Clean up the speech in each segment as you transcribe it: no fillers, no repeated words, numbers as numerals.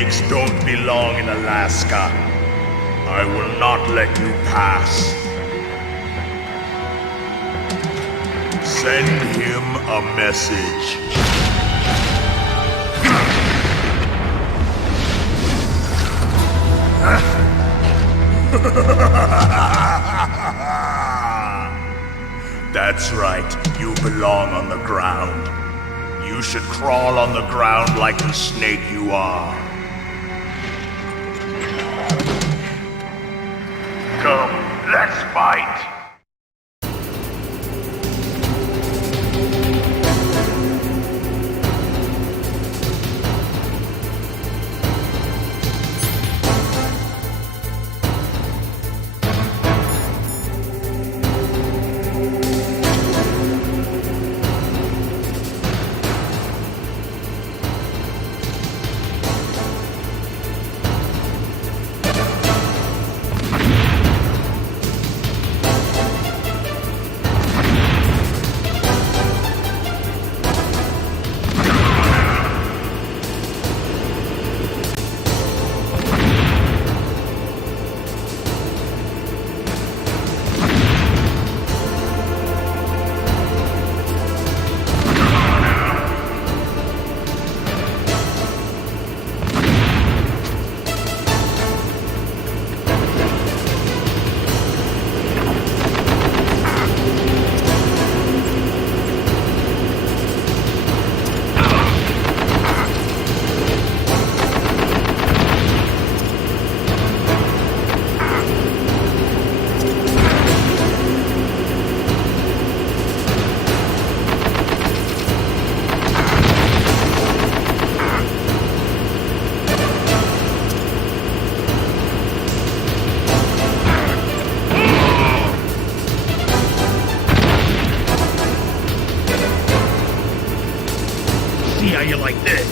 snakes don't belong in Alaska. I will not let you pass. Send him a message. That's right, you belong on the ground. You should crawl on the ground like the snake you are. Come, let's fight! See how you like this.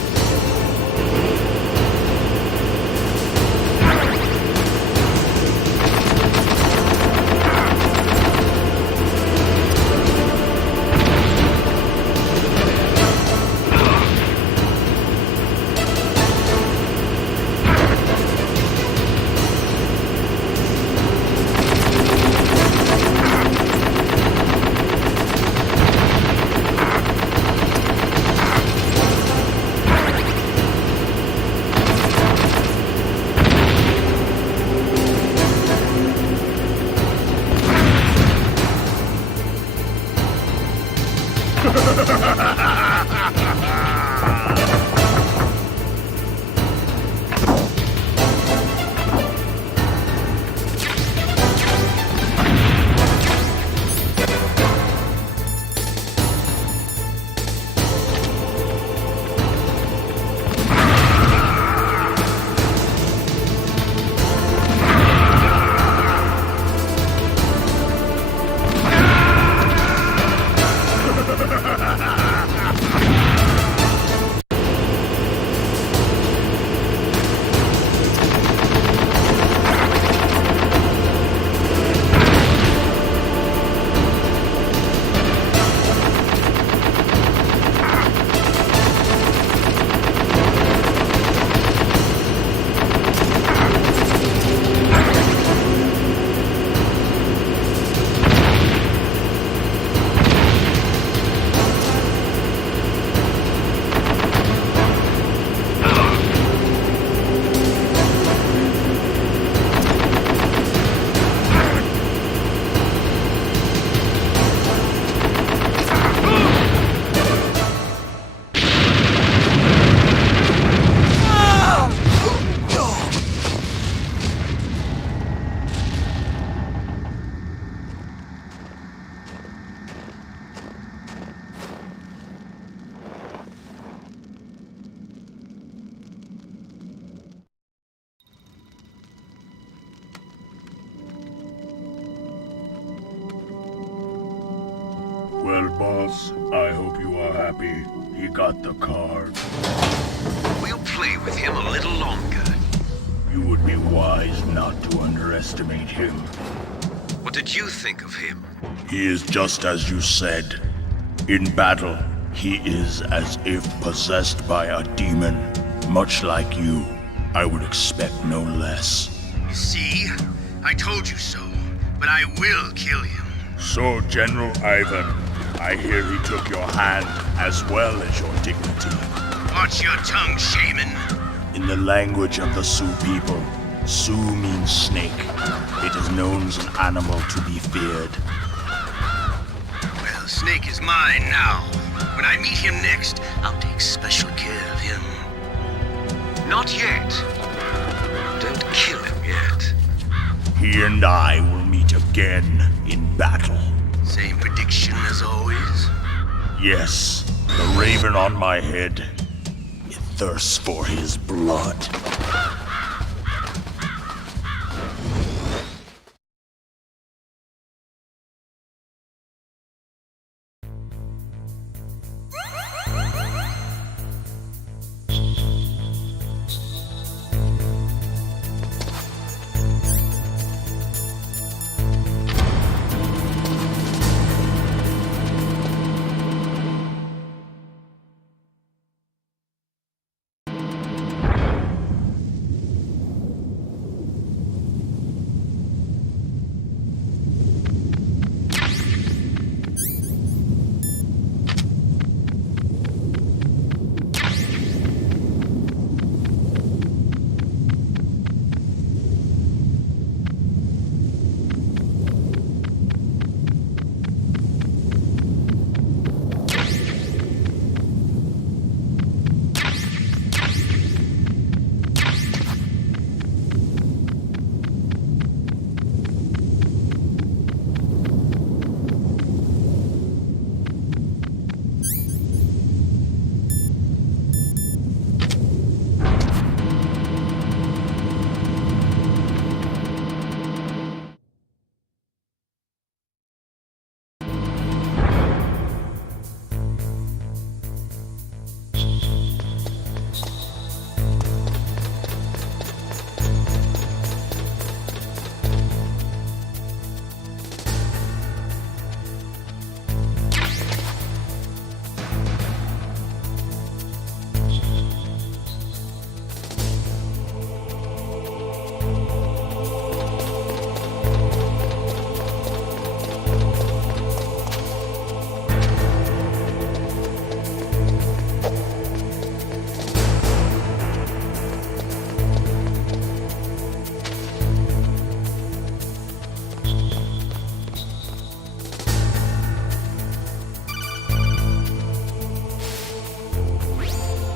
Well, boss, I hope you are happy. He got the card. We'll play with him a little longer. You would be wise not to underestimate him. What did you think of him? He is just as you said. In battle, he is as if possessed by a demon, much like you. I would expect no less. See? I told you so. But I will kill him. So, General Ivan, I hear he took your hand As well as your dignity. Watch your tongue, shaman. In the language of the Sioux people, Sioux means snake. It is known as an animal to be feared. Well, Snake is mine now. When I meet him next, I'll take special care of him. Not yet. Don't kill him yet. He and I will meet again in battle. Same prediction as always. Yes, the raven on my head. It thirsts for his blood.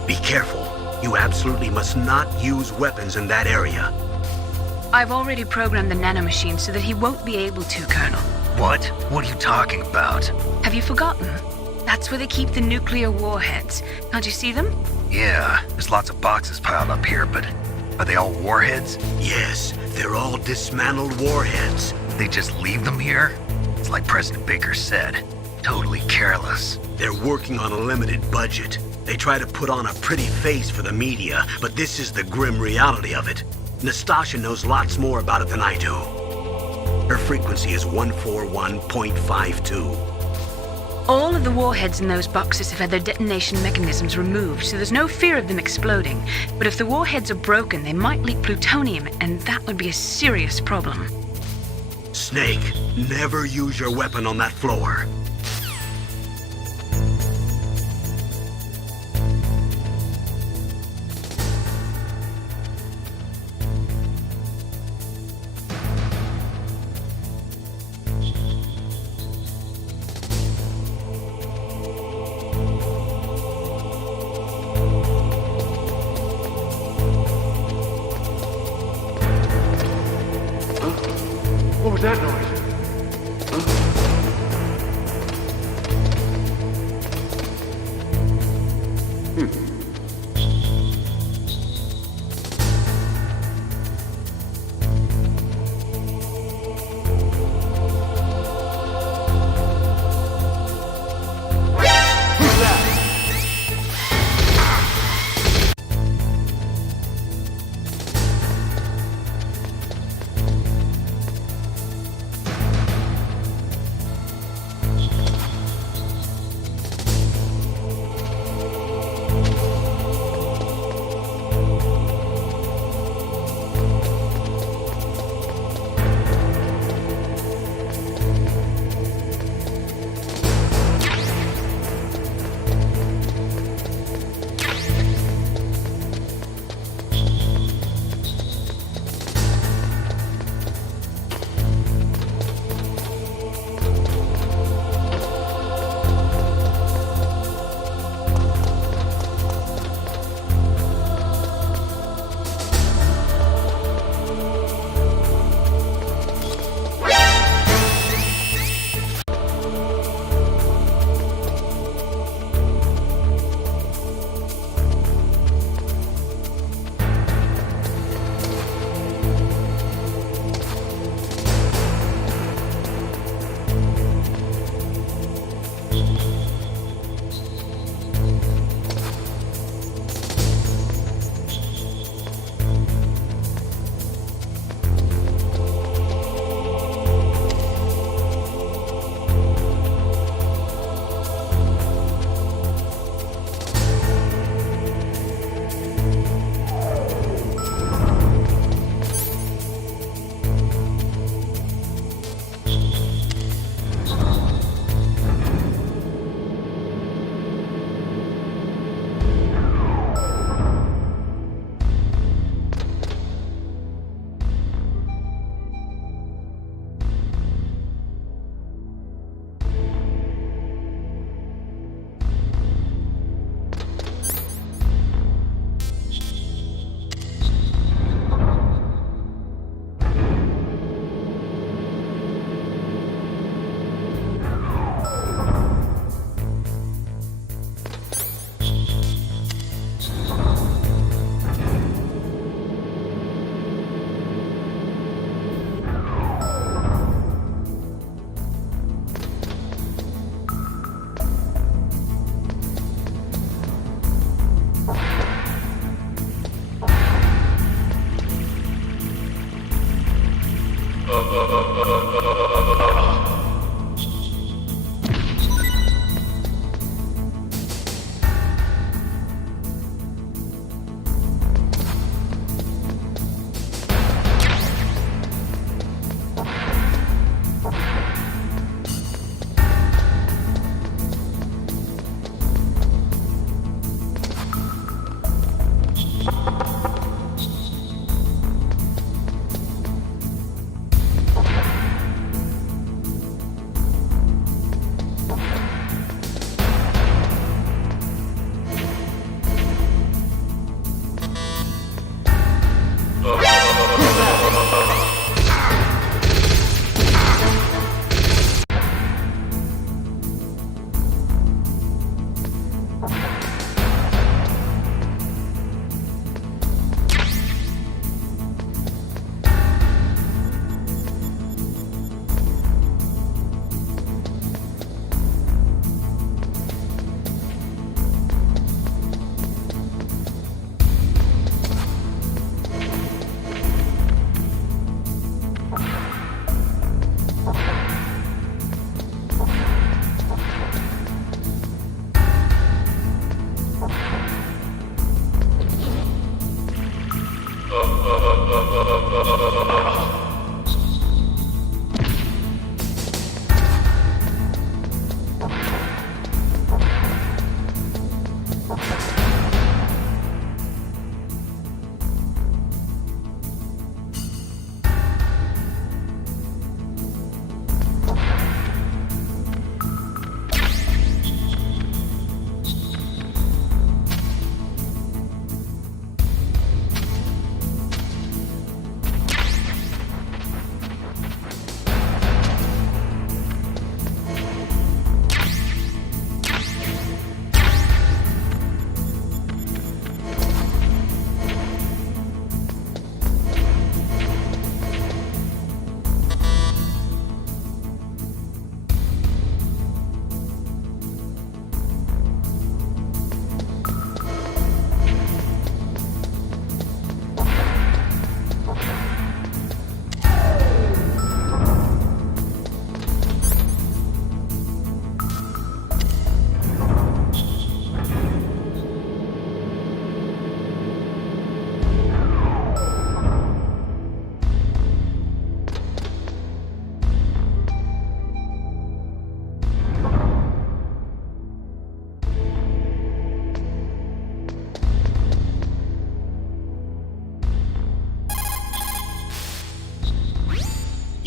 Be careful. You absolutely must not use weapons in that area. I've already programmed the nanomachine so that he won't be able to, Colonel. What? What are you talking about? Have you forgotten? That's where they keep the nuclear warheads. Can't you see them? Yeah, there's lots of boxes piled up here, but are they all warheads? Yes, they're all dismantled warheads. They just leave them here? It's like President Baker said, totally careless. They're working on a limited budget. They try to put on a pretty face for the media, but this is the grim reality of it. Nastasha knows lots more about it than I do. Her frequency is 141.52. All of the warheads in those boxes have had their detonation mechanisms removed, so there's no fear of them exploding. But if the warheads are broken, they might leak plutonium, and that would be a serious problem. Snake, never use your weapon on that floor. What was that noise?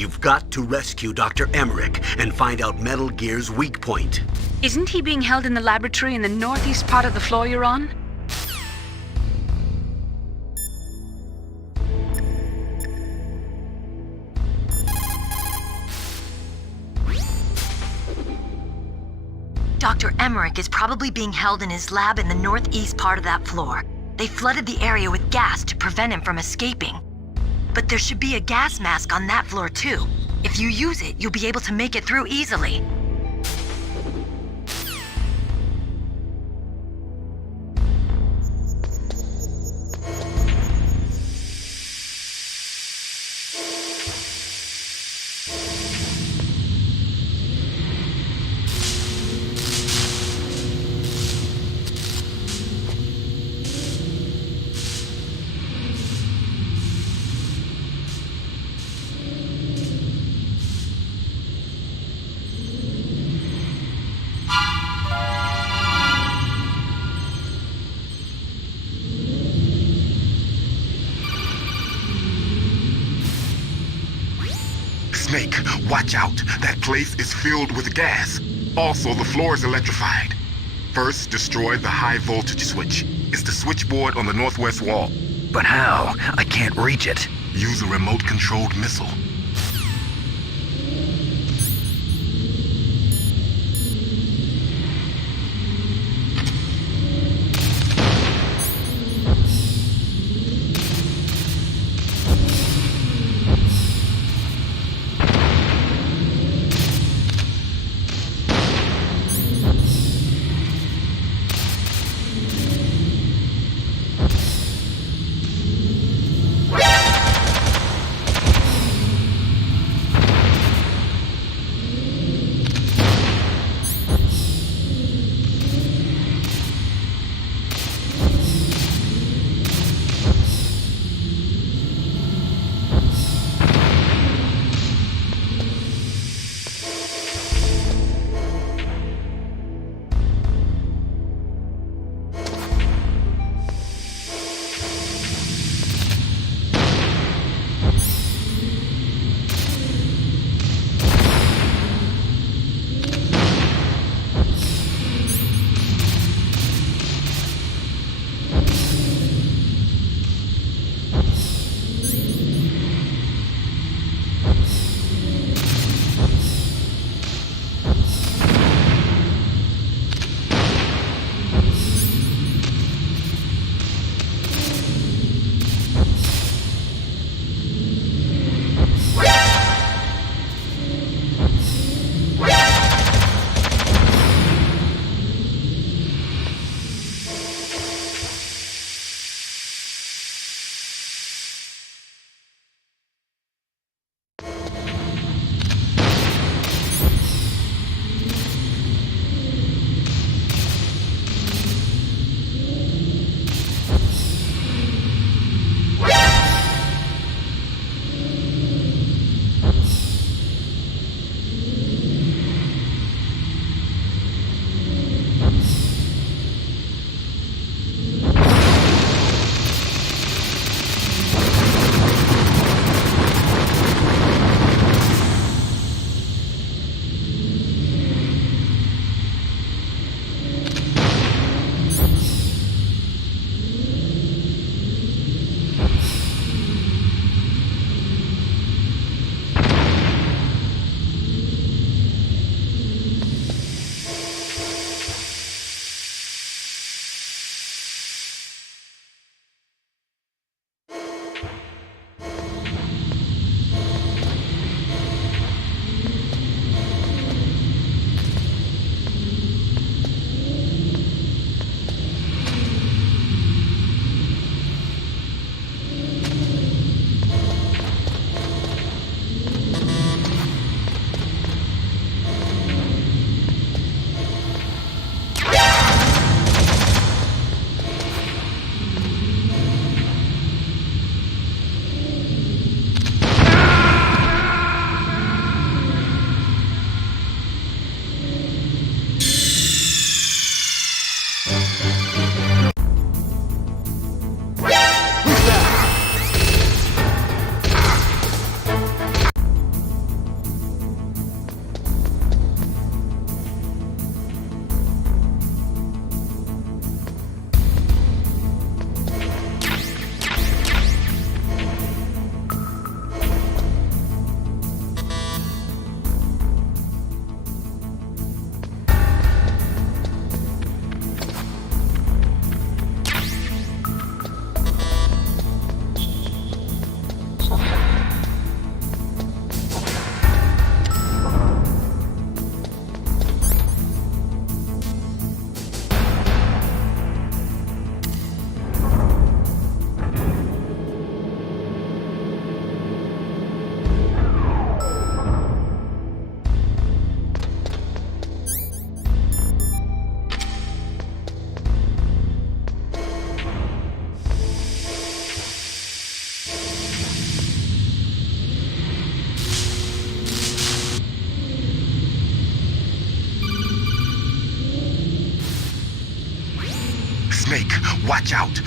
You've got to rescue Dr. Emmerich and find out Metal Gear's weak point. Isn't he being held in the laboratory in the northeast part of the floor you're on? Dr. Emmerich is probably being held in his lab in the northeast part of that floor. They flooded the area with gas to prevent him from escaping. But there should be a gas mask on that floor too. If you use it, you'll be able to make it through easily. Snake, watch out. That place is filled with gas. Also, the floor is electrified. First, destroy the high voltage switch. It's the switchboard on the northwest wall. But how? I can't reach it. Use a remote-controlled missile. Snake, watch out.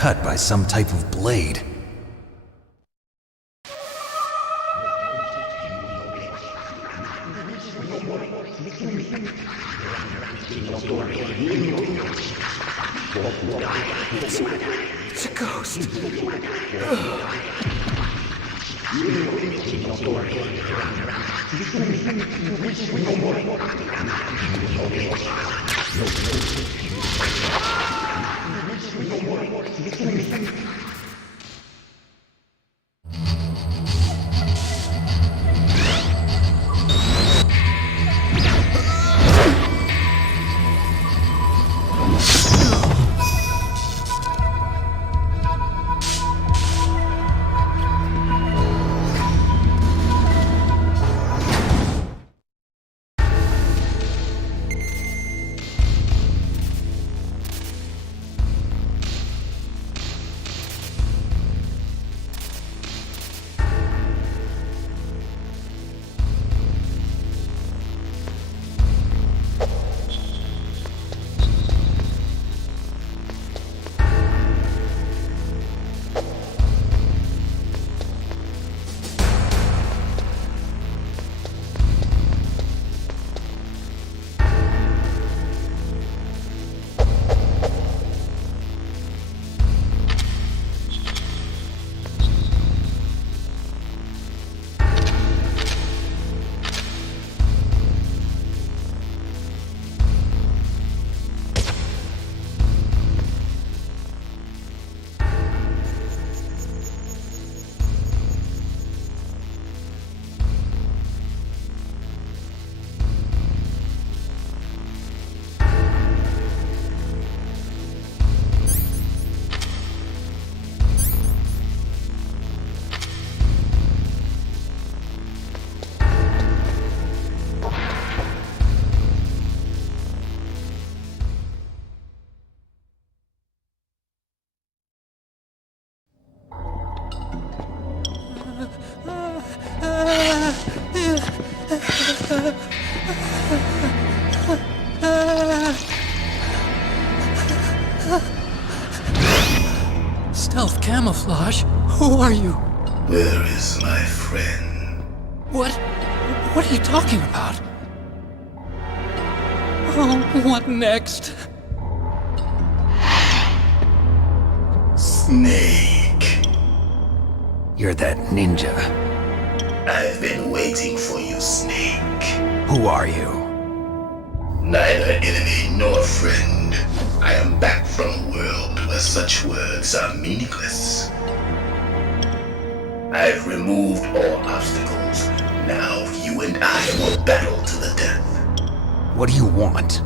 cut by some type of blade. It's a ghost. Stealth camouflage? Who are you? Where is my friend? What are you talking about? Oh, what next? Snake. You're that ninja. I've been waiting for you, Snake. Who are you? Neither enemy nor friend. I am back from a world where such words are meaningless. I've removed all obstacles. Now you and I will battle to the death. What do you want?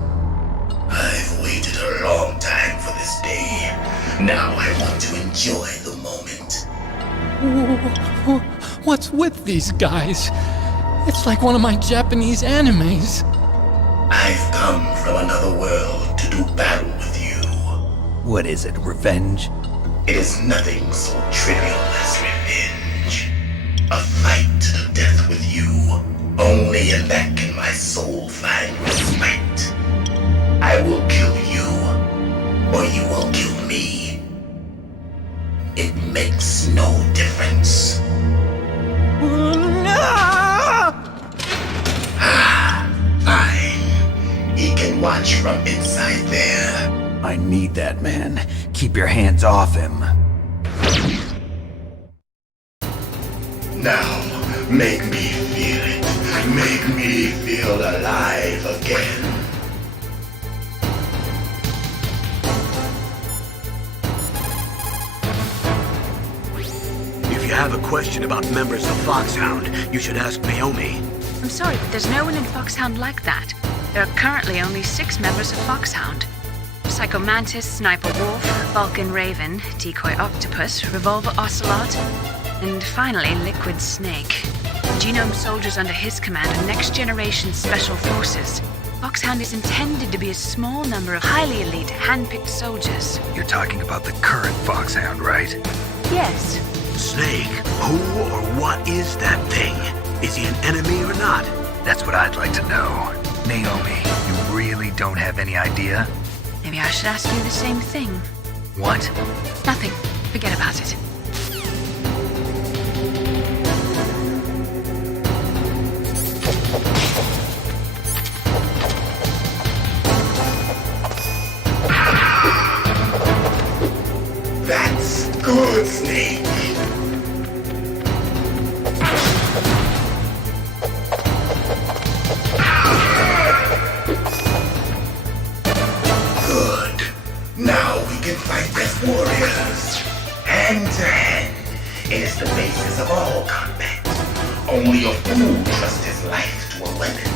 I've waited a long time for this day. Now I want to enjoy the moment. What's with these guys? It's like one of my Japanese animes. I've come from another world to do battle with you. What is it, revenge? It is nothing so trivial as revenge. A fight to the death with you. Only in that can my soul find respite. I will kill you, or you will kill me. It makes no difference. Fine. He can watch from inside there. I need that man. Keep your hands off him. Now, make me feel it. Make me feel alive again. If you have a question about members of Foxhound, you should ask Naomi. I'm sorry, but there's no one in Foxhound like that. There are currently only 6 members of Foxhound. Psycho Mantis, Sniper Wolf, Vulcan Raven, Decoy Octopus, Revolver Ocelot, and finally Liquid Snake. Genome soldiers under his command are next-generation special forces. Foxhound is intended to be a small number of highly elite, hand-picked soldiers. You're talking about the current Foxhound, right? Yes. Snake, who or what is that thing? Is he an enemy or not? That's what I'd like to know. Naomi, you really don't have any idea? Maybe I should ask you the same thing. What? Nothing. Forget about it. That's good, Snake. Good. Now we can fight as warriors. Hand to hand. It is the basis of all combat. Only a fool trusts his life to a weapon.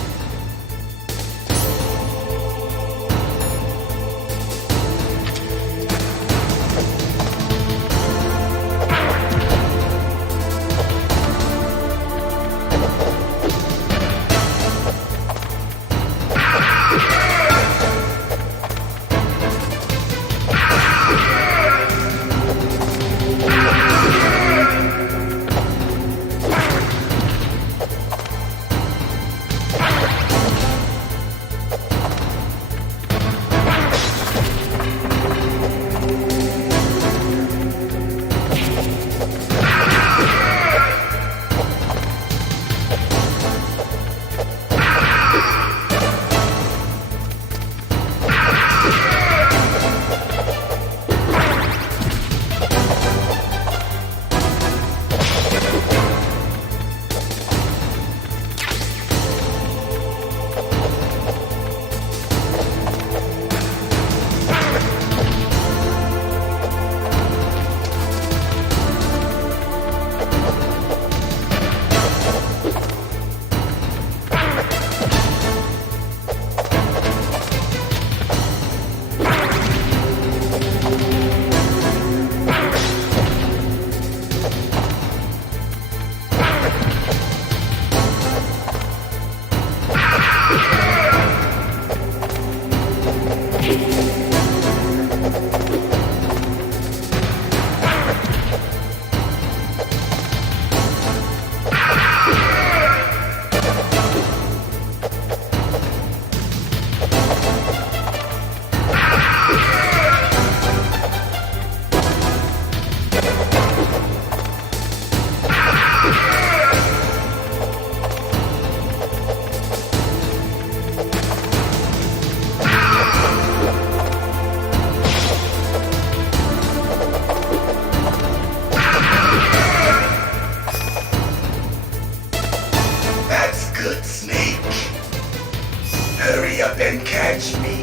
and catch me.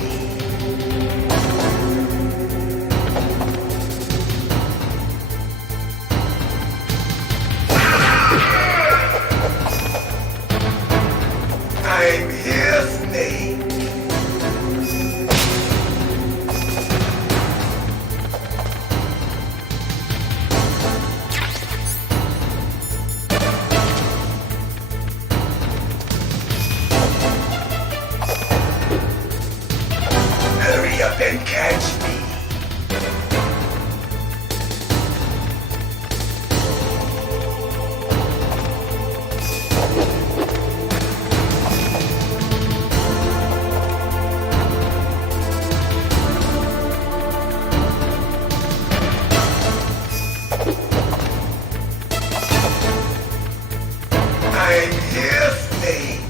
I'm here, Snake. Hurry up and catch me. I'm here, Snake.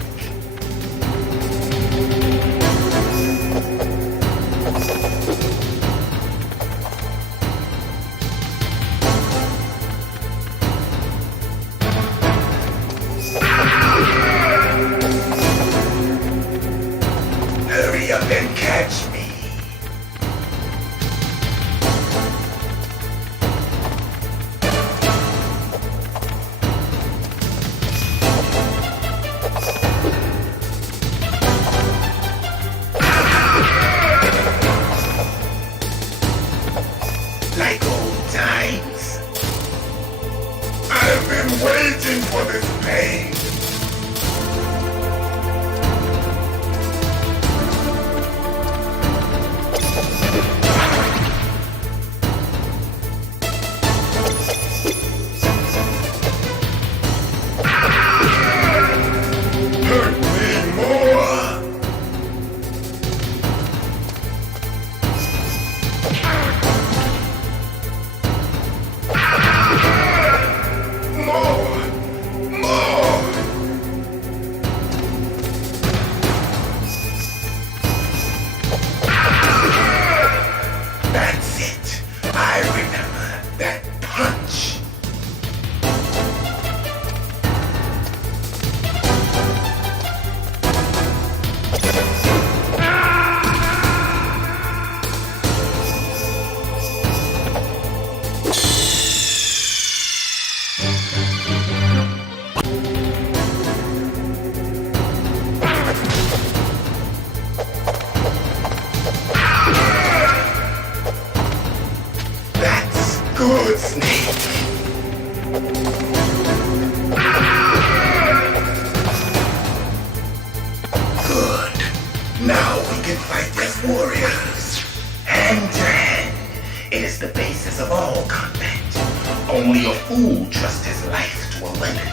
Hurry up and catch me. Only a fool trusts his life to a weapon.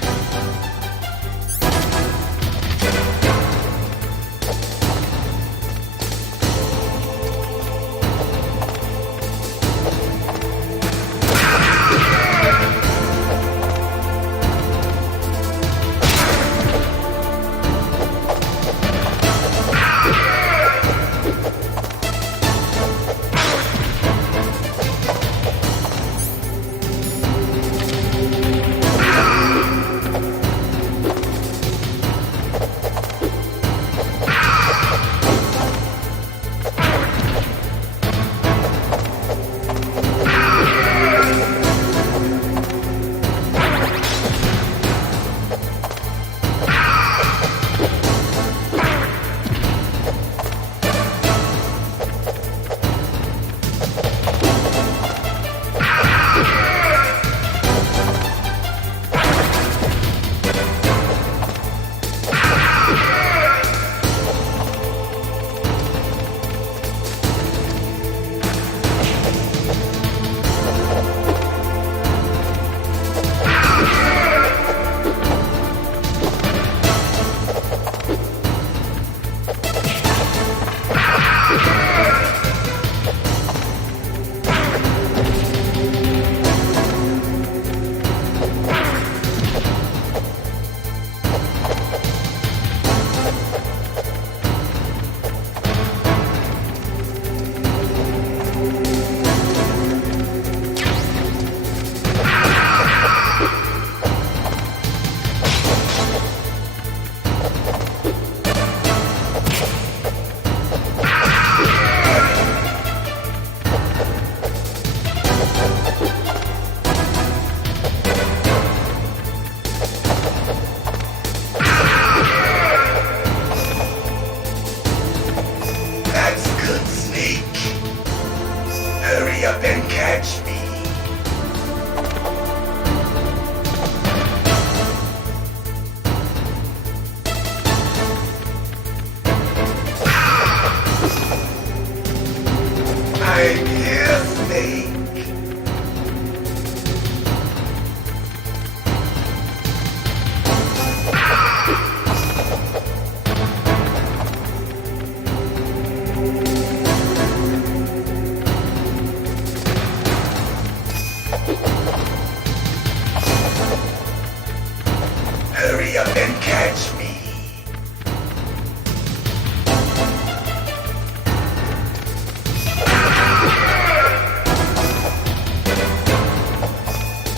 Hurry up and catch me.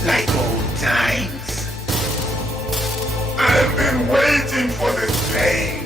Like old times. I've been waiting for this day.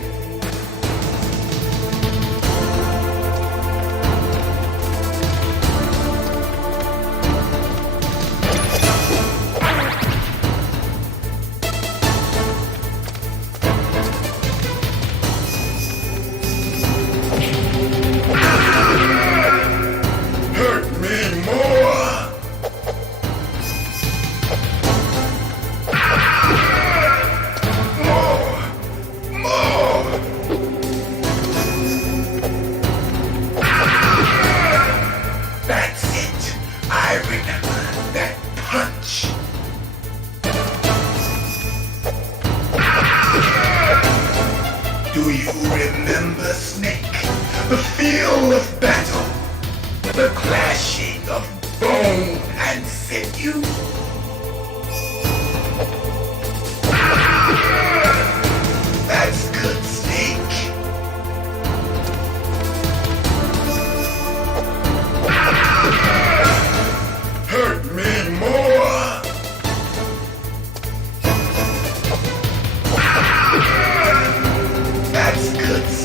Do you remember, Snake? The feel of battle, the clashing of bone and sinew. That's good, Snake. Hurt me more. That's good, Snake.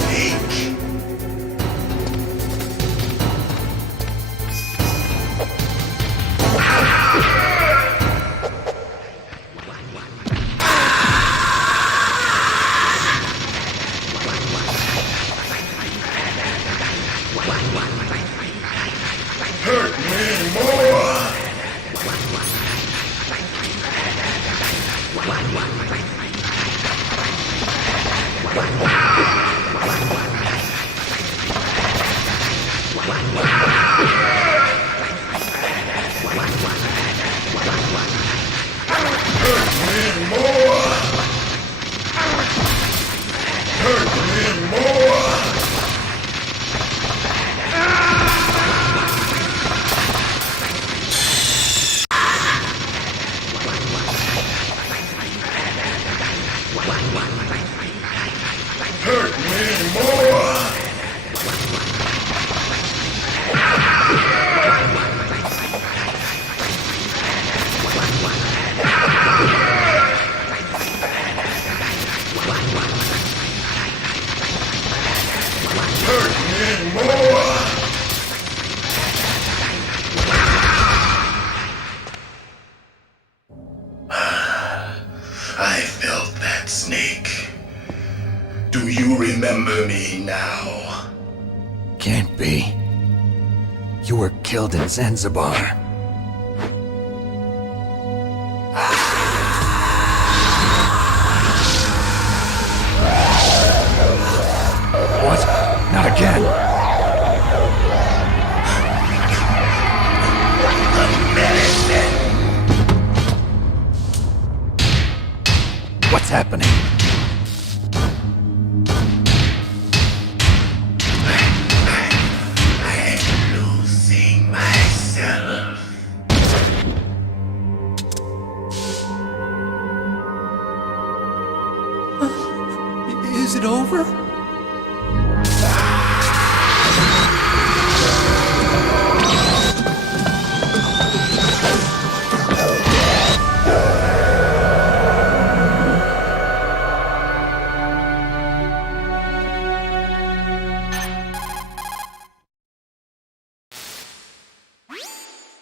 Hurt me more! Hurt me more! I felt that snake. Do you remember me now? Can't be. You were killed in Zanzibar. What? Not again. What's happening? I'm losing myself. Is it over?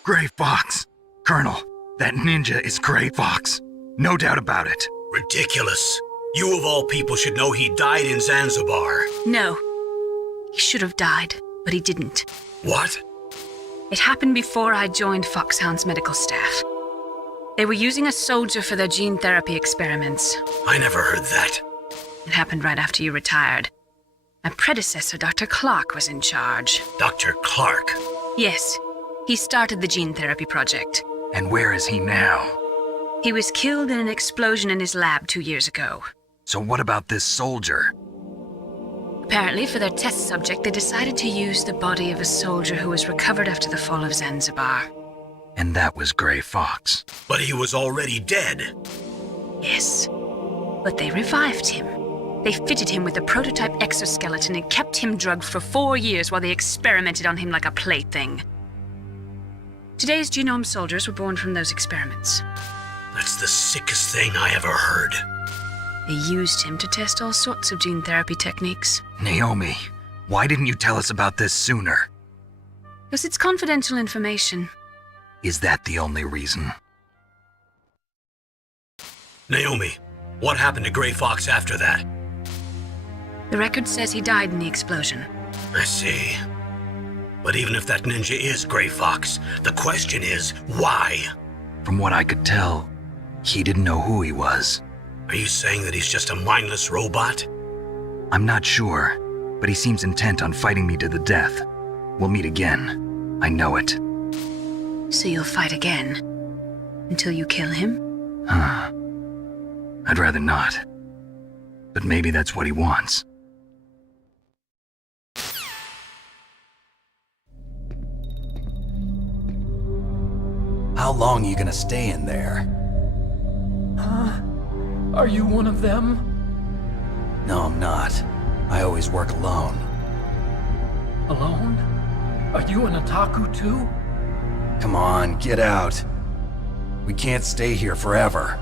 Gray Fox. Colonel, that ninja is Gray Fox. No doubt about it. Ridiculous. You of all people should know he died in Zanzibar. No. He should have died, but he didn't. What? It happened before I joined Foxhound's medical staff. They were using a soldier for their gene therapy experiments. I never heard that. It happened right after you retired. My predecessor, Dr. Clark, was in charge. Dr. Clark. Yes, he started the gene therapy project. And where is he now? He was killed in an explosion in his lab 2 years ago. So what about this soldier? Apparently, for their test subject, they decided to use the body of a soldier who was recovered after the fall of Zanzibar. And that was Gray Fox. But he was already dead. Yes, but they revived him. They fitted him with a prototype exoskeleton and kept him drugged for 4 years while they experimented on him like a plaything. Today's genome soldiers were born from those experiments. That's the sickest thing I ever heard. They used him to test all sorts of gene therapy techniques. Naomi, why didn't you tell us about this sooner? Because it's confidential information. Is that the only reason? Naomi, what happened to Gray Fox after that? The record says he died in the explosion. I see. But even if that ninja is Gray Fox, the question is, why? From what I could tell, he didn't know who he was. Are you saying that he's just a mindless robot? I'm not sure, but he seems intent on fighting me to the death. We'll meet again. I know it. So you'll fight again? Until you kill him? I'd rather not. But maybe that's what he wants. How long are you gonna stay in there? Are you one of them? No, I'm not. I always work alone. Alone? Are you an otaku too? Come on, get out. We can't stay here forever.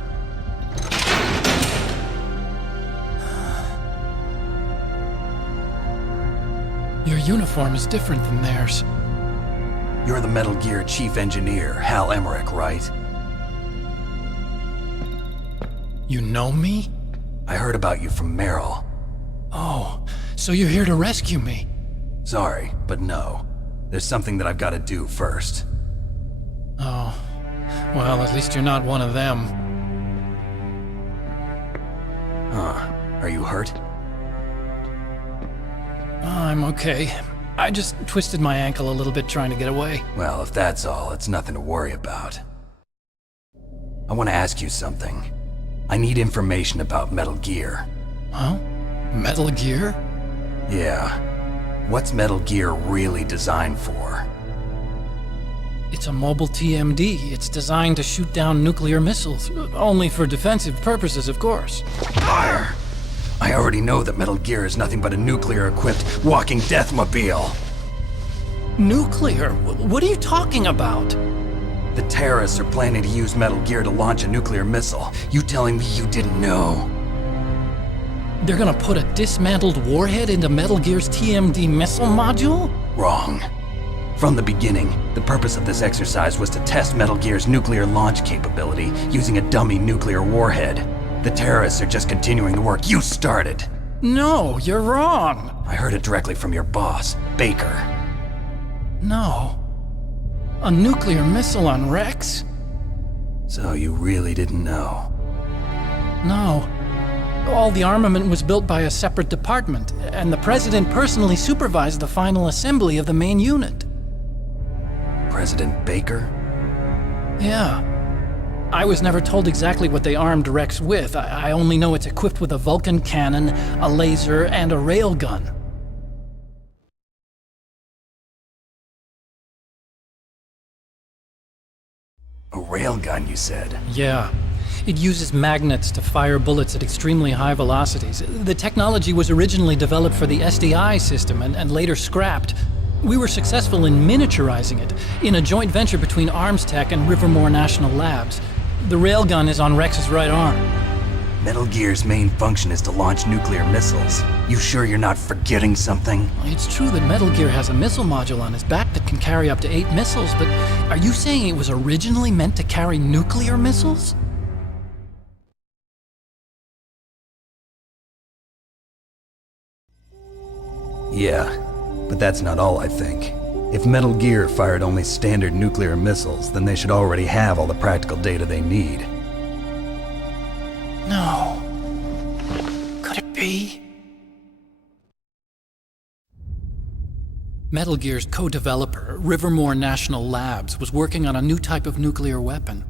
Your uniform is different than theirs. You're the Metal Gear Chief Engineer, Hal Emmerich, right? You know me? I heard about you from Meryl. Oh, so you're here to rescue me? Sorry, but no. There's something that I've got to do first. Oh, well, at least you're not one of them. Huh. Are you hurt? I'm okay. I just twisted my ankle a little bit trying to get away. Well, if that's all, it's nothing to worry about. I want to ask you something. I need information about Metal Gear. Huh? Metal Gear? Yeah. What's Metal Gear really designed for? It's a mobile TMD. It's designed to shoot down nuclear missiles. Only for defensive purposes, of course. Liar! I already know that Metal Gear is nothing but a nuclear-equipped walking deathmobile. Nuclear? What are you talking about? The terrorists are planning to use Metal Gear to launch a nuclear missile. You telling me you didn't know? They're gonna put a dismantled warhead into Metal Gear's TMD missile module? Wrong. From the beginning, the purpose of this exercise was to test Metal Gear's nuclear launch capability using a dummy nuclear warhead. The terrorists are just continuing the work you started. No, you're wrong. I heard it directly from your boss, Baker. No. A nuclear missile on Rex? So you really didn't know? No. All the armament was built by a separate department, and the President personally supervised the final assembly of the main unit. President Baker? Yeah. I was never told exactly what they armed Rex with. I only know it's equipped with a Vulcan cannon, a laser, and a railgun. A railgun, you said? Yeah. It uses magnets to fire bullets at extremely high velocities. The technology was originally developed for the SDI system and later scrapped. We were successful in miniaturizing it in a joint venture between Armstech and Rivermore National Labs. The railgun is on Rex's right arm. Metal Gear's main function is to launch nuclear missiles. You sure you're not forgetting something? It's true that Metal Gear has a missile module on his back that can carry up to 8 missiles, but are you saying it was originally meant to carry nuclear missiles? Yeah, but that's not all I think. If Metal Gear fired only standard nuclear missiles, then they should already have all the practical data they need. No. Could it be? Metal Gear's co-developer, Rivermore National Labs, was working on a new type of nuclear weapon.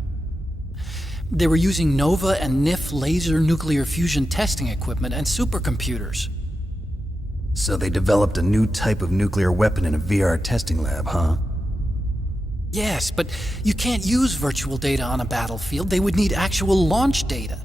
They were using NOVA and NIF laser nuclear fusion testing equipment and supercomputers. So they developed a new type of nuclear weapon in a VR testing lab, huh? Yes, but you can't use virtual data on a battlefield. They would need actual launch data.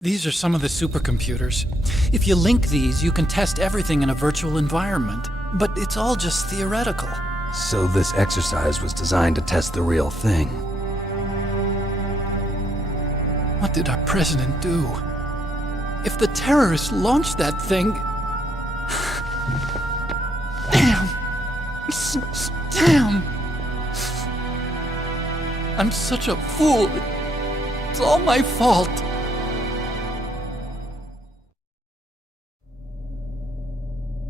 These are some of the supercomputers. If you link these, you can test everything in a virtual environment. But it's all just theoretical. So this exercise was designed to test the real thing. What did our president do? If the terrorists launched that thing... Damn! Damn! I'm such a fool. It's all my fault.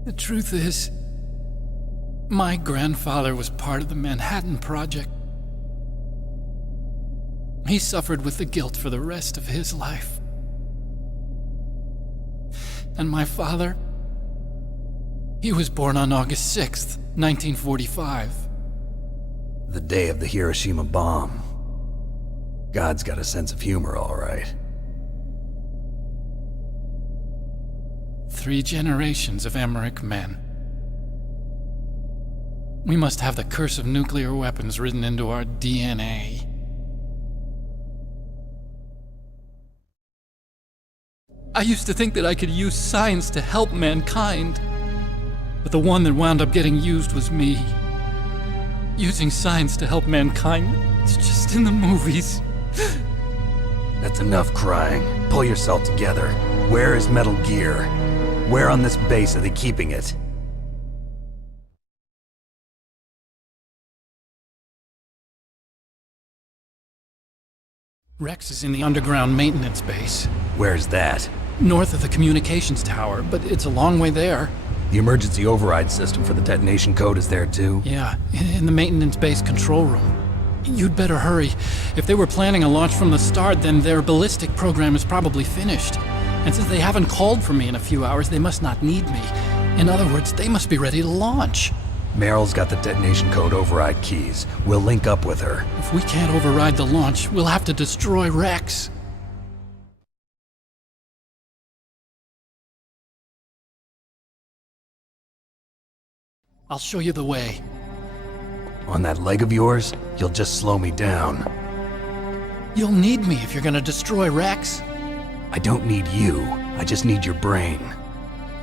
The truth is, my grandfather was part of the Manhattan Project. He suffered with the guilt for the rest of his life. And my father, he was born on August 6th, 1945. The day of the Hiroshima bomb. God's got a sense of humor, all right. 3 generations of Emmerich men. We must have the curse of nuclear weapons written into our DNA. I used to think that I could use science to help mankind, but the one that wound up getting used was me. Using science to help mankind, it's just in the movies. That's enough crying. Pull yourself together. Where is Metal Gear? Where on this base are they keeping it? Rex is in the underground maintenance base. Where's that? North of the communications tower, but it's a long way there. The emergency override system for the detonation code is there too? Yeah, in the maintenance base control room. You'd better hurry. If they were planning a launch from the start, then their ballistic program is probably finished. And since they haven't called for me in a few hours, they must not need me. In other words, they must be ready to launch. Meryl's got the detonation code override keys. We'll link up with her. If we can't override the launch, we'll have to destroy Rex. I'll show you the way. On that leg of yours, you'll just slow me down. You'll need me if you're gonna destroy Rex. I don't need you. I just need your brain.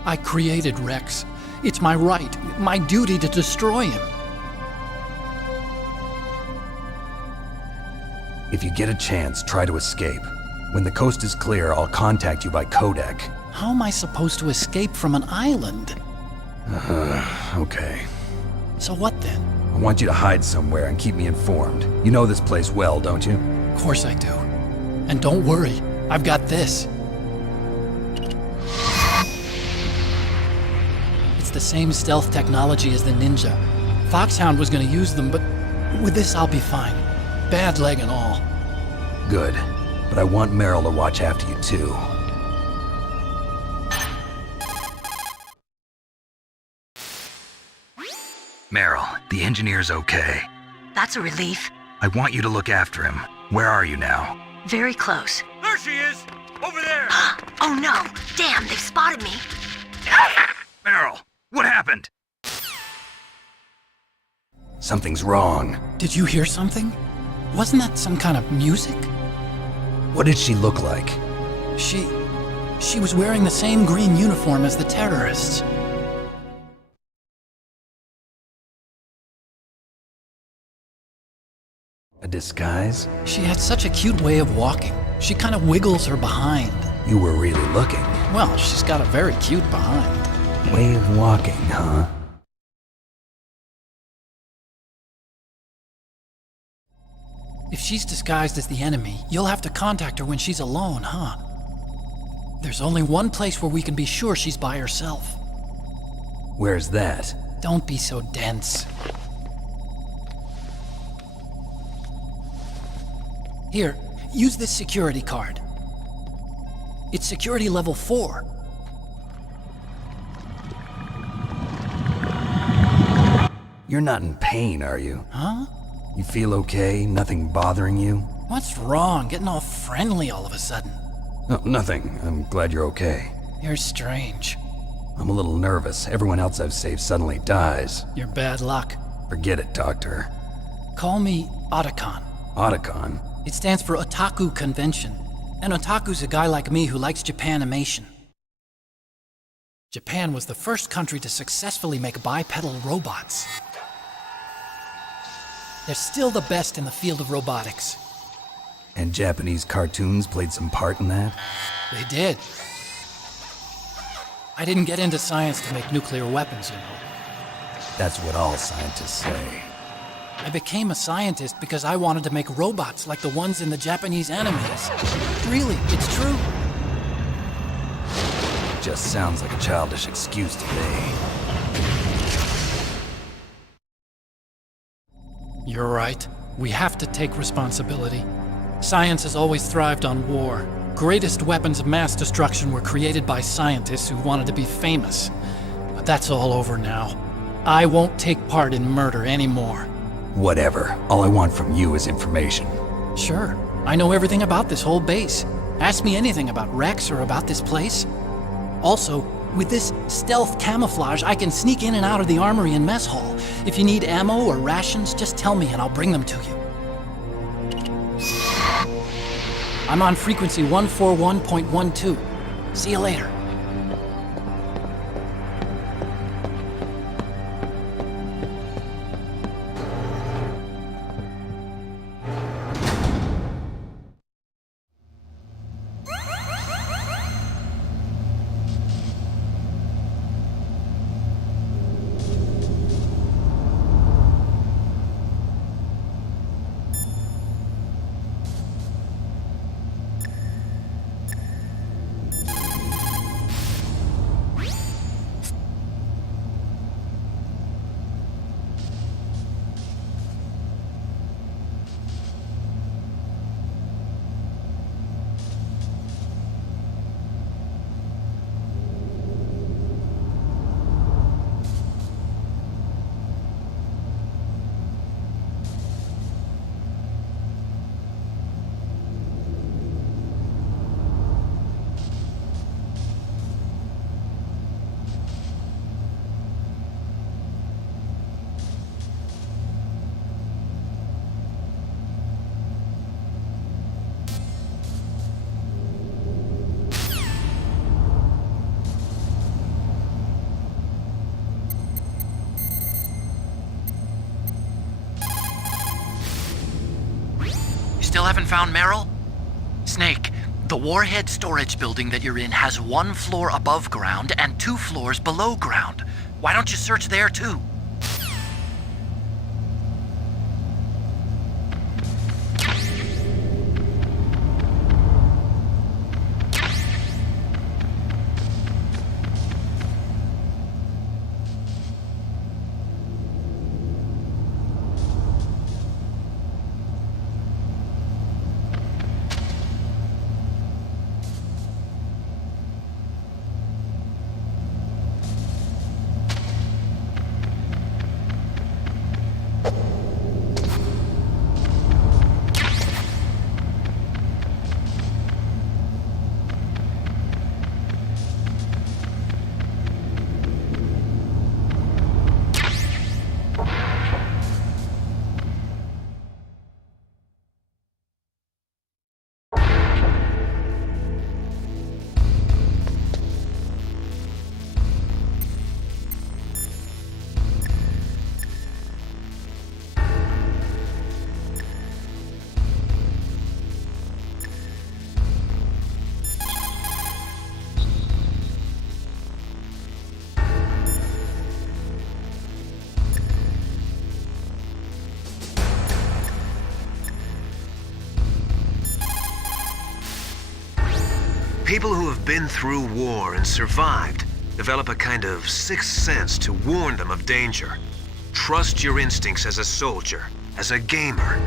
I created Rex. It's my right, my duty to destroy him. If you get a chance, try to escape. When the coast is clear, I'll contact you by codec. How am I supposed to escape from an island? Okay. So what then? I want you to hide somewhere and keep me informed. You know this place well, don't you? Of course I do. And don't worry, I've got this. It's the same stealth technology as the Ninja. Foxhound was gonna use them, but with this I'll be fine. Bad leg and all. Good. But I want Meryl to watch after you too. Meryl, the engineer's okay. That's a relief. I want you to look after him. Where are you now? Very close. There she is! Over there! Oh no! Damn, they've spotted me. Meryl, what happened? Something's wrong. Did you hear something? Wasn't that some kind of music? What did she look like? She was wearing the same green uniform as the terrorists. A disguise? She had such a cute way of walking. She kind of wiggles her behind. You were really looking. Well, she's got a very cute behind. Way of walking, huh? If she's disguised as the enemy, you'll have to contact her when she's alone, huh? There's only one place where we can be sure she's by herself. Where's that? Don't be so dense. Here, use this security card. It's security level 4. You're not in pain, are you? Huh? You feel okay? Nothing bothering you? What's wrong? Getting all friendly all of a sudden. Oh, nothing. I'm glad you're okay. You're strange. I'm a little nervous. Everyone else I've saved suddenly dies. You're bad luck. Forget it, Doctor. Call me Otacon. Otacon? It stands for Otaku Convention. And Otaku's a guy like me who likes Japanimation. Japan was the first country to successfully make bipedal robots. They're still the best in the field of robotics. And Japanese cartoons played some part in that? They did. I didn't get into science to make nuclear weapons, you know. That's what all scientists say. I became a scientist because I wanted to make robots like the ones in the Japanese animes. Really, it's true. Just sounds like a childish excuse to me. You're right. We have to take responsibility. Science has always thrived on war. Greatest weapons of mass destruction were created by scientists who wanted to be famous. But that's all over now. I won't take part in murder anymore. Whatever. All I want from you is information. Sure. I know everything about this whole base. Ask me anything about Rex or about this place. Also, with this stealth camouflage, I can sneak in and out of the armory and mess hall. If you need ammo or rations, just tell me and I'll bring them to you. I'm on frequency 141.12. See you later. haven't found Merrill? Snake, the warhead storage building that you're in has 1 floor above ground and 2 floors below ground. Why don't you search there too? People who have been through war and survived develop a kind of sixth sense to warn them of danger. Trust your instincts as a soldier, as a gamer.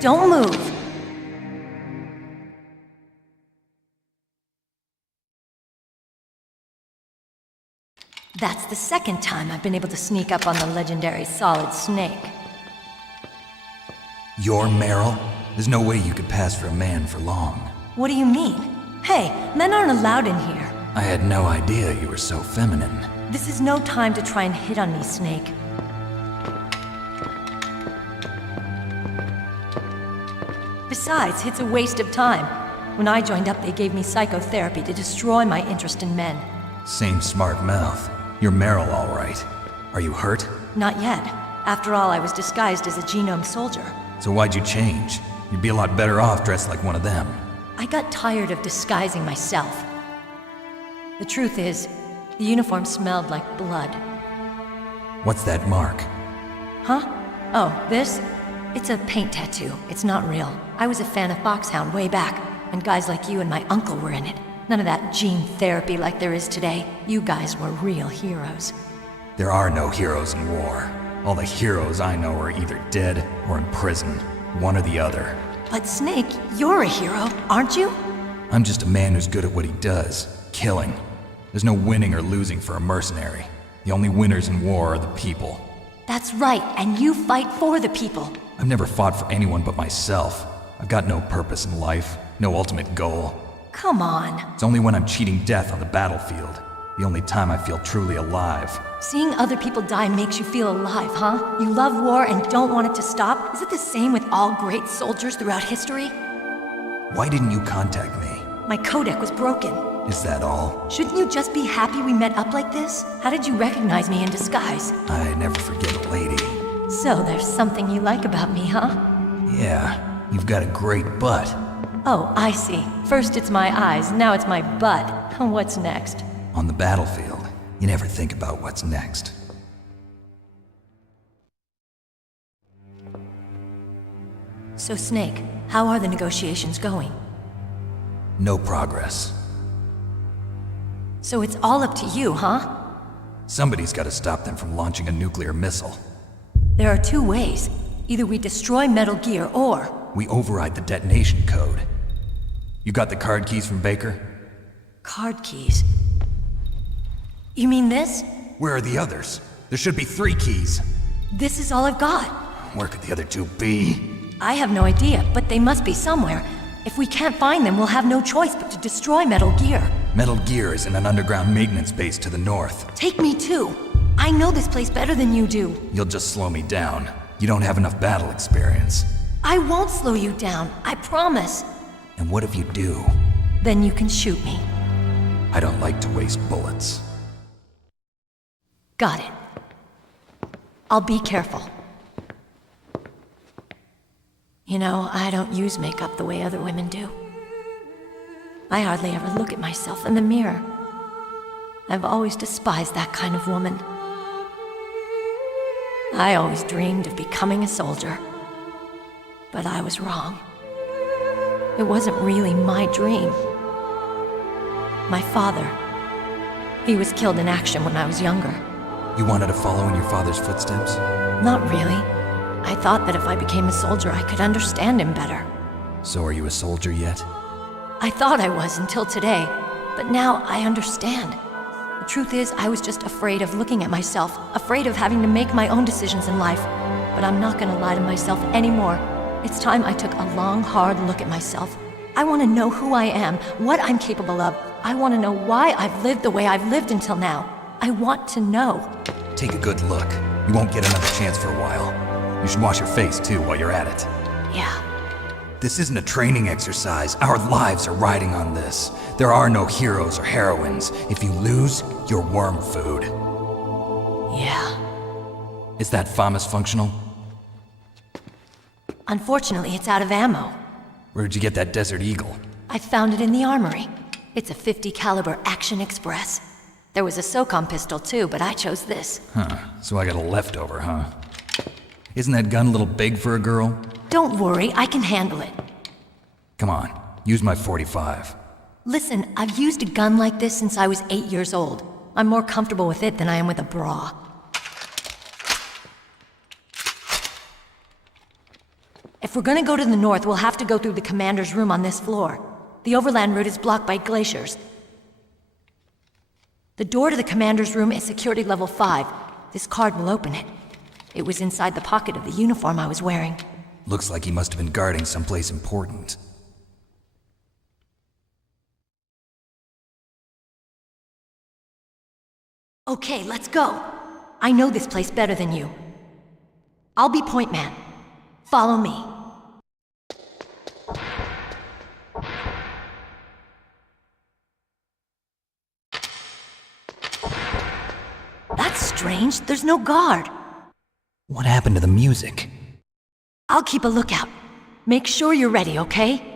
Don't move. That's the second time I've been able to sneak up on the legendary Solid Snake. You're Meryl? There's no way you could pass for a man for long. What do you mean? Hey, men aren't allowed in here. I had no idea you were so feminine. This is no time to try and hit on me, Snake. Besides, it's a waste of time. When I joined up, they gave me psychotherapy to destroy my interest in men. Same smart mouth. You're Meryl, all right. Are you hurt? Not yet. After all, I was disguised as a genome soldier. So why'd you change? You'd be a lot better off dressed like one of them. I got tired of disguising myself. The truth is, the uniform smelled like blood. What's that mark? Huh? Oh, this? It's a paint tattoo. It's not real. I was a fan of Foxhound way back, and guys like you and my uncle were in it. None of that gene therapy like there is today. You guys were real heroes. There are no heroes in war. All the heroes I know are either dead or in prison. One or the other. But Snake, you're a hero, aren't you? I'm just a man who's good at what he does. Killing. There's no winning or losing for a mercenary. The only winners in war are the people. That's right, and you fight for the people. I've never fought for anyone but myself. I've got no purpose in life, no ultimate goal. Come on. It's only when I'm cheating death on the battlefield. The only time I feel truly alive. Seeing other people die makes you feel alive, huh? You love war and don't want it to stop? Is it the same with all great soldiers throughout history? Why didn't you contact me? My codec was broken. Is that all? Shouldn't you just be happy we met up like this? How did you recognize me in disguise? I never forget a lady. So there's something you like about me, huh? Yeah, you've got a great butt. Oh, I see. First it's my eyes, now it's my butt. What's next? On the battlefield, you never think about what's next. So Snake, how are the negotiations going? No progress. So it's all up to you, huh? Somebody's got to stop them from launching a nuclear missile. There are two ways. Either we destroy Metal Gear, or... we override the detonation code. You got the card keys from Baker? Card keys? You mean this? Where are the others? There should be 3 keys. This is all I've got. Where could the other 2 be? I have no idea, but they must be somewhere. If we can't find them, we'll have no choice but to destroy Metal Gear. Metal Gear is in an underground maintenance base to the north. Take me too. I know this place better than you do. You'll just slow me down. You don't have enough battle experience. I won't slow you down, I promise. And what if you do? Then you can shoot me. I don't like to waste bullets. Got it. I'll be careful. You know, I don't use makeup the way other women do. I hardly ever look at myself in the mirror. I've always despised that kind of woman. I always dreamed of becoming a soldier. But I was wrong. It wasn't really my dream. My father, he was killed in action when I was younger. You wanted to follow in your father's footsteps? Not really. I thought that if I became a soldier, I could understand him better. So are you a soldier yet? I thought I was until today, but now I understand. The truth is, I was just afraid of looking at myself, afraid of having to make my own decisions in life. But I'm not gonna lie to myself anymore. It's time I took a long, hard look at myself. I want to know who I am, what I'm capable of. I want to know why I've lived the way I've lived until now. I want to know. Take a good look. You won't get another chance for a while. You should wash your face too while you're at it. Yeah. This isn't a training exercise. Our lives are riding on this. There are no heroes or heroines. If you lose, you're worm food. Yeah. Is that FAMAS functional? Unfortunately, it's out of ammo. Where'd you get that Desert Eagle? I found it in the armory. It's a .50 caliber Action Express. There was a SOCOM pistol too, but I chose this. Huh, so I got a leftover, huh? Isn't that gun a little big for a girl? Don't worry, I can handle it. Come on, use my .45. Listen, I've used a gun like this since I was 8 years old. I'm more comfortable with it than I am with a bra. If we're gonna go to the north, we'll have to go through the commander's room on this floor. The overland route is blocked by glaciers. The door to the commander's room is security level 5. This card will open it. It was inside the pocket of the uniform I was wearing. Looks like he must have been guarding someplace important. Okay, let's go. I know this place better than you. I'll be point man. Follow me. That's strange. There's no guard. What happened to the music? I'll keep a lookout. Make sure you're ready, okay?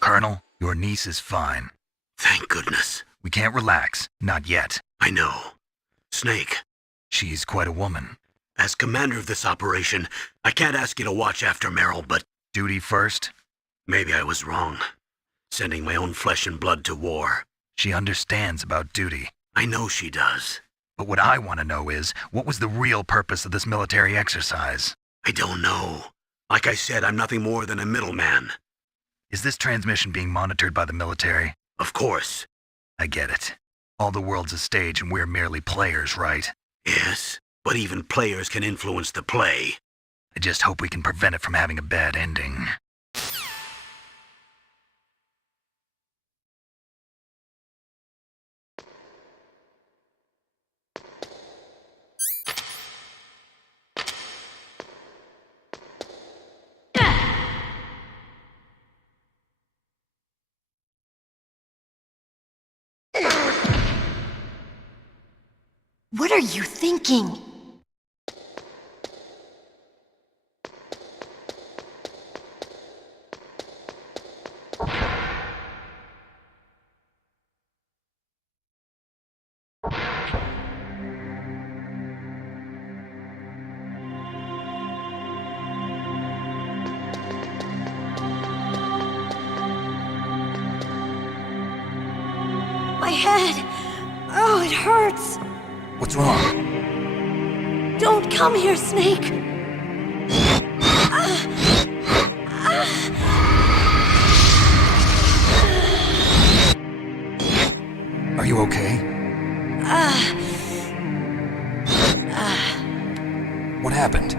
Colonel, your niece is fine. Thank goodness. We can't relax. Not yet. I know. Snake, She's quite a woman. as commander of this operation, I can't ask you to watch after Meryl, but Duty first? maybe I was wrong. Sending my own flesh and blood to war. She understands about duty. I know she does. But what I want to know is, what was the real purpose of this military exercise? I don't know. Like I said, I'm nothing more than a middleman. Is this transmission being monitored by the military? Of course. I get it. All the world's a stage and we're merely players, right? Yes, but even players can influence the play. I just hope we can prevent it from having a bad ending. What are you thinking? My head! Oh, it hurts! What's wrong? Don't come here, Snake! Are you okay? What happened?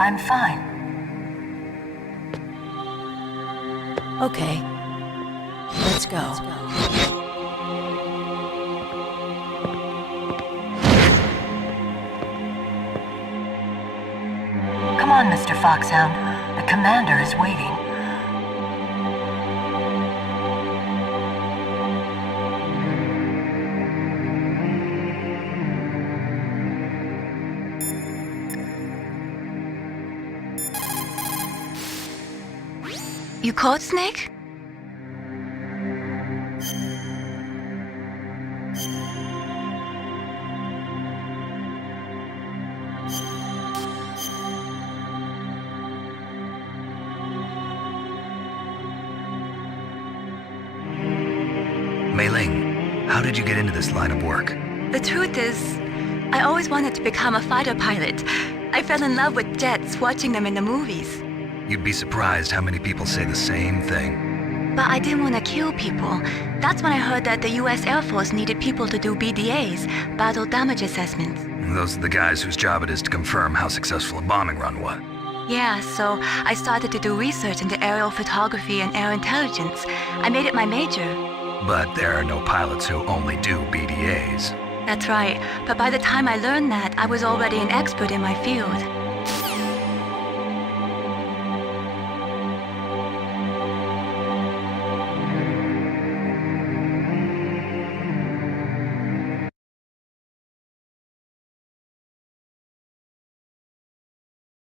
I'm fine. Okay. Let's go. Come on, Mr. Foxhound. The commander is waiting. You caught Snake? Mei Ling, how did you get into this line of work? The truth is, I always wanted to become a fighter pilot. I fell in love with jets watching them in the movies. You'd be surprised how many people say the same thing. But I didn't want to kill people. That's when I heard that the US Air Force needed people to do BDAs, battle damage assessments. And those are the guys whose job it is to confirm how successful a bombing run was. Yeah, so I started to do research into aerial photography and air intelligence. I made it my major. But there are no pilots who only do BDAs. That's right, but by the time I learned that, I was already an expert in my field.